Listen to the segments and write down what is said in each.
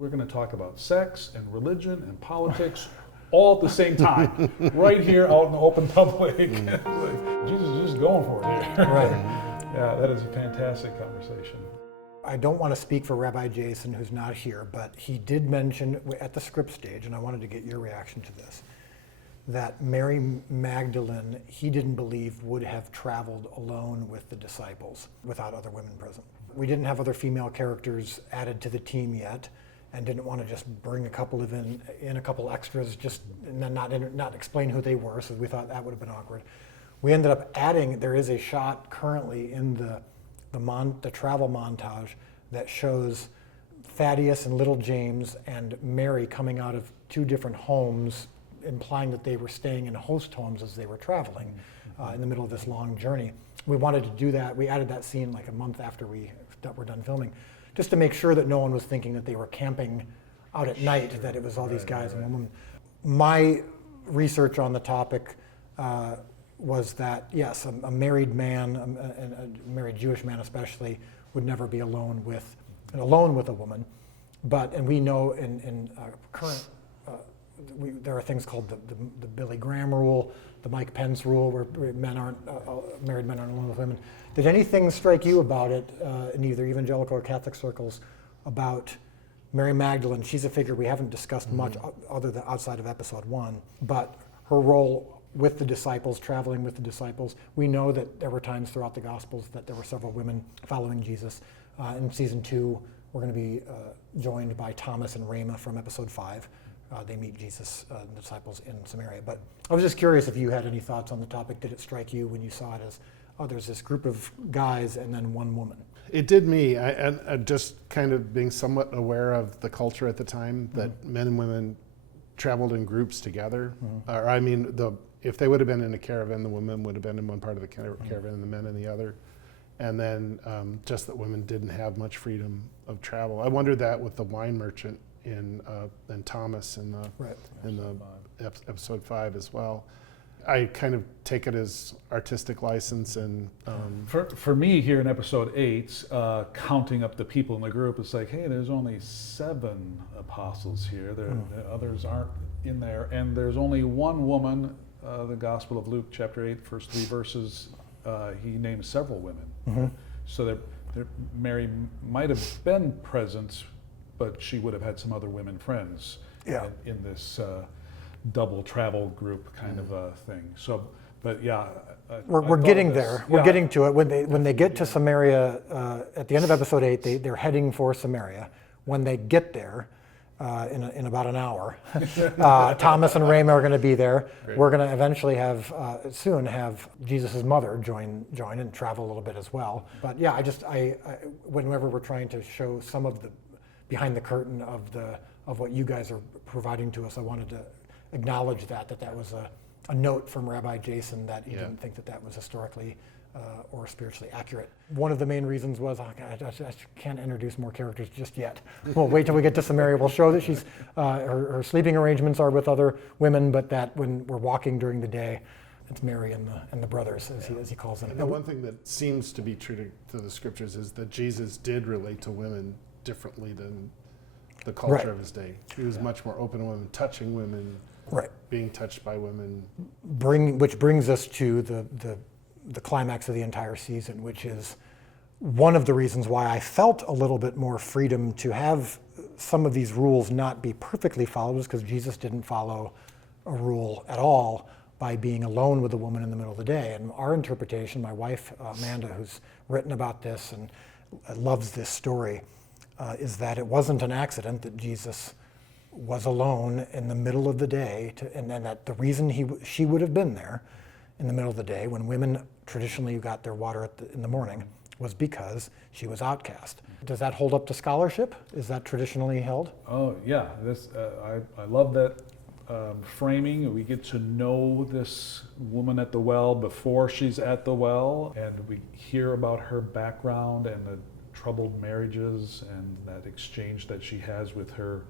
We're going to talk about sex and religion and politics all at the same time, right here out in the open public. Like, Jesus is just going for it here. Right. Yeah, that is a fantastic conversation. I don't want to speak for Rabbi Jason, who's not here, but he did mention at the script stage, and I wanted to get your reaction to this, that Mary Magdalene, he didn't believe would have traveled alone with the disciples without other women present. We didn't have other female characters added to the team yet, and didn't want to just bring a couple of in a couple extras, just and then not explain who they were. So we thought that would have been awkward. We ended up adding. There is a shot currently in the travel montage that shows Thaddeus and little James and Mary coming out of two different homes, implying that they were staying in host homes as they were traveling in the middle of this long journey. We wanted to do that. We added that scene like a month after we were done filming, just to make sure that no one was thinking that they were camping out at night, that it was all these guys and women. My research on the topic was that, yes, a married man, a married Jewish man especially, would never be alone with a woman. And we know in current, there are things called the Billy Graham rule, the Mike Pence rule, where married men aren't alone with women. Did anything strike you about it in either evangelical or Catholic circles about Mary Magdalene? She's a figure we haven't discussed much other than outside of episode 1, but her role with the disciples, traveling with the disciples. We know that there were times throughout the Gospels that there were several women following Jesus. In season 2, we're going to be joined by Thomas and Rama from episode 5. They meet Jesus and the disciples in Samaria. But I was just curious if you had any thoughts on the topic. Did it strike you when you saw it as, oh, there's this group of guys and then one woman? It did me. I just kind of being somewhat aware of the culture at the time that men and women traveled in groups together. Or I mean, if they would have been in a caravan, the women would have been in one part of the caravan and the men in the other. And then just that women didn't have much freedom of travel. I wondered that with the wine merchant in Thomas in the episode 5 as well. I kind of take it as artistic license and for me here in episode 8, counting up the people in the group, it's like, hey, there's only 7 apostles here. The others aren't in there, and there's only one woman. The Gospel of Luke, chapter 8, first 3 verses, he names several women. So Mary might have been present, but she would have had some other women friends in this double travel group kind of a thing. So, but yeah. We're getting there. We're getting to it. When they get to Samaria, at the end of episode 8, they're heading for Samaria. When they get there, in about an hour, Thomas and Rama are going to be there. Great. We're going to eventually soon have Jesus' mother join and travel a little bit as well. But yeah, whenever we're trying to show some of the behind the curtain of what you guys are providing to us, I wanted to acknowledge that was a note from Rabbi Jason that he didn't think that was historically or spiritually accurate. One of the main reasons was, I can't introduce more characters just yet. We'll wait till we get to Samaria. We'll show that she's her sleeping arrangements are with other women, but that when we're walking during the day, it's Mary and the brothers, as he calls them. And the one thing that seems to be true to the scriptures is that Jesus did relate to women differently than the culture of his day. He was much more open to women, touching women, being touched by women. Which brings us to the climax of the entire season, which is one of the reasons why I felt a little bit more freedom to have some of these rules not be perfectly followed, is because Jesus didn't follow a rule at all by being alone with a woman in the middle of the day. And our interpretation, my wife, Amanda, who's written about this and loves this story, is that it wasn't an accident that Jesus was alone in the middle of the day, and that the reason she would have been there in the middle of the day when women traditionally got their water in the morning was because she was outcast. Does that hold up to scholarship? Is that traditionally held? Oh yeah, I love that framing. We get to know this woman at the well before she's at the well, and we hear about her background and the troubled marriages and that exchange that she has with her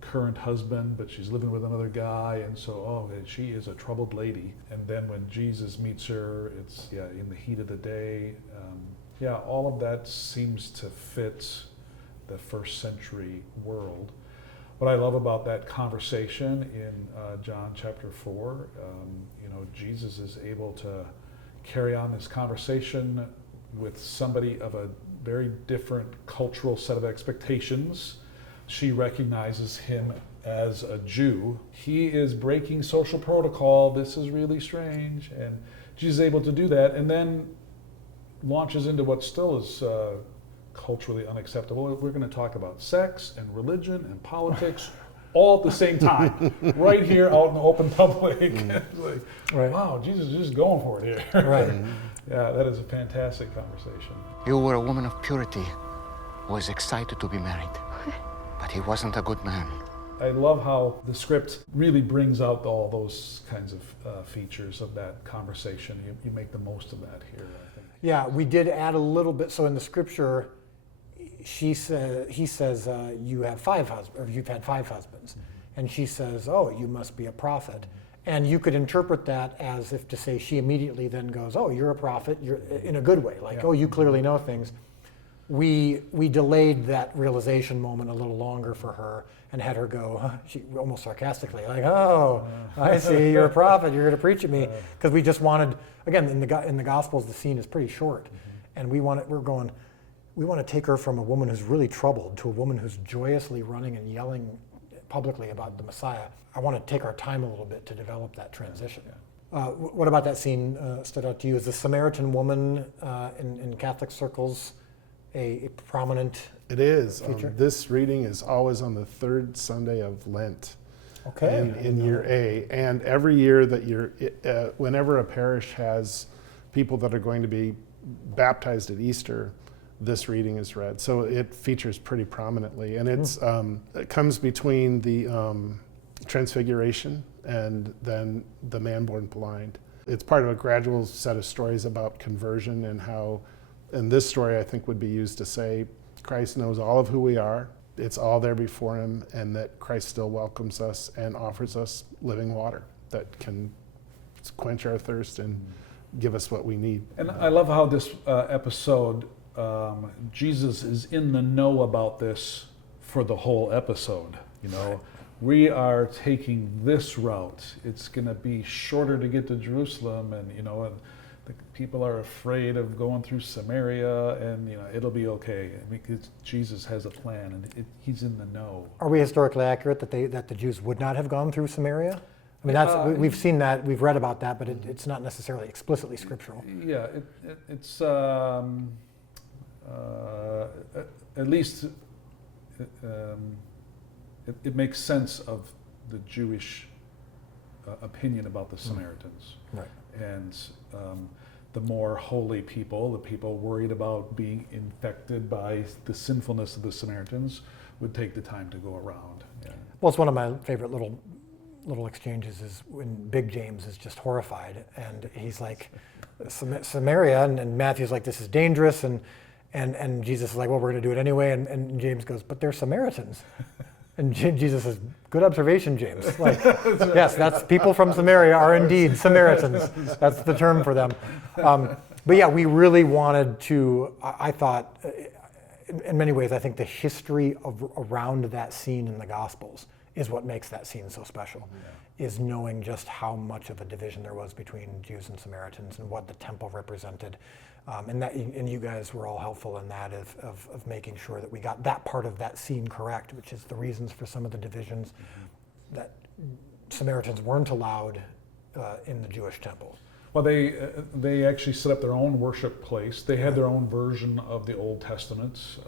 current husband, but she's living with another guy, and so she is a troubled lady. And then when Jesus meets her, it's in the heat of the day. All of that seems to fit the first century world. What I love about that conversation in John chapter 4, Jesus is able to carry on this conversation with somebody of a very different cultural set of expectations. She recognizes him as a Jew. He is breaking social protocol. This is really strange. And Jesus is able to do that, and then launches into what still is culturally unacceptable. We're going to talk about sex and religion and politics all at the same time, right here out in the open public. Like, Right. wow, Jesus is just going for it here. Right. Yeah, that is a fantastic conversation. You were a woman of purity who was excited to be married, but he wasn't a good man. I love how the script really brings out all those kinds of features of that conversation. You make the most of that here, I think. Yeah, we did add a little bit. So in the scripture, he says, you have 5 husbands, or you've had 5 husbands. And she says, oh, you must be a prophet. And you could interpret that as if to say she immediately then goes, oh, you're a prophet, you're in a good way, like, oh, you clearly know things. We delayed that realization moment a little longer for her and had her go, she almost sarcastically, like, oh, I see, you're a prophet, you're going to preach at me. Because we just wanted, again, in the Gospels, the scene is pretty short. And we want to take her from a woman who's really troubled to a woman who's joyously running and yelling publicly about the Messiah. I want to take our time a little bit to develop that transition. What about that scene stood out to you? Is the Samaritan woman in Catholic circles a prominent? It is. feature? This reading is always on the 3rd Sunday of Lent. Okay. In year A. And every year that whenever a parish has people that are going to be baptized at Easter, this reading is read. So it features pretty prominently. And it comes between the Transfiguration and then the man born blind. It's part of a gradual set of stories about conversion and how, and this story I think would be used to say, Christ knows all of who we are. It's all there before him, and that Christ still welcomes us and offers us living water that can quench our thirst and give us what we need. And I love how this episode, Jesus is in the know about this for the whole episode. We are taking this route. It's going to be shorter to get to Jerusalem, and the people are afraid of going through Samaria, and it'll be okay because Jesus has a plan, and he's in the know. Are we historically accurate that the Jews would not have gone through Samaria? I mean, we've seen that, we've read about that, but it's not necessarily explicitly scriptural. Yeah, it's at least it makes sense of the Jewish opinion about the Samaritans. Right. And the more holy people, the people worried about being infected by the sinfulness of the Samaritans, would take the time to go around. Yeah. Well, it's one of my favorite little exchanges is when Big James is just horrified, and he's like, Samaria, and Matthew's like, this is dangerous, and Jesus is like, well, we're going to do it anyway, and James goes, but they're Samaritans. And Jesus says, good observation, James. Like, yes, that's people from Samaria are indeed Samaritans. That's the term for them. But yeah, we really wanted to, I thought, in many ways, I think the history around that scene in the Gospels is what makes that scene so special, is knowing just how much of a division there was between Jews and Samaritans and what the temple represented. And you guys were all helpful in that of making sure that we got that part of that scene correct, which is the reasons for some of the divisions that Samaritans weren't allowed in the Jewish temple. Well, they actually set up their own worship place. They had their own version of the Old Testament,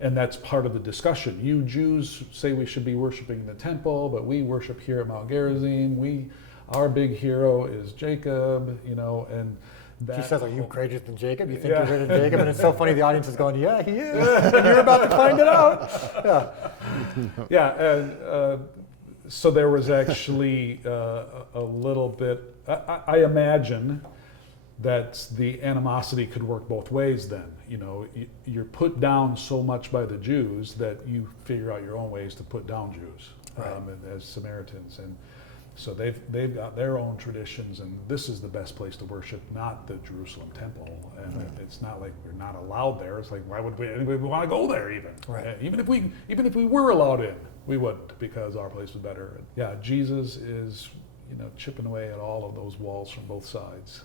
and that's part of the discussion. You Jews say we should be worshiping the temple, but we worship here at Mount Gerizim. Our big hero is Jacob, and She says, are you greater than Jacob? You think you're greater than Jacob? And it's so funny, the audience is going, yeah, he is. And you're about to find it out. Yeah. Yeah, so there was actually a little bit, I imagine that the animosity could work both ways then. You're put down so much by the Jews that you figure out your own ways to put down Jews as Samaritans. And So they've got their own traditions, and this is the best place to worship, not the Jerusalem temple. And it's not like we're not allowed there. It's like, why would anybody want to go there even? Right. Even if we were allowed in, we wouldn't, because our place was better. And yeah, Jesus is chipping away at all of those walls from both sides.